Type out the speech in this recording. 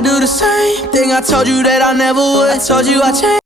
I do the same thing I told you that I never would. I told you I changed.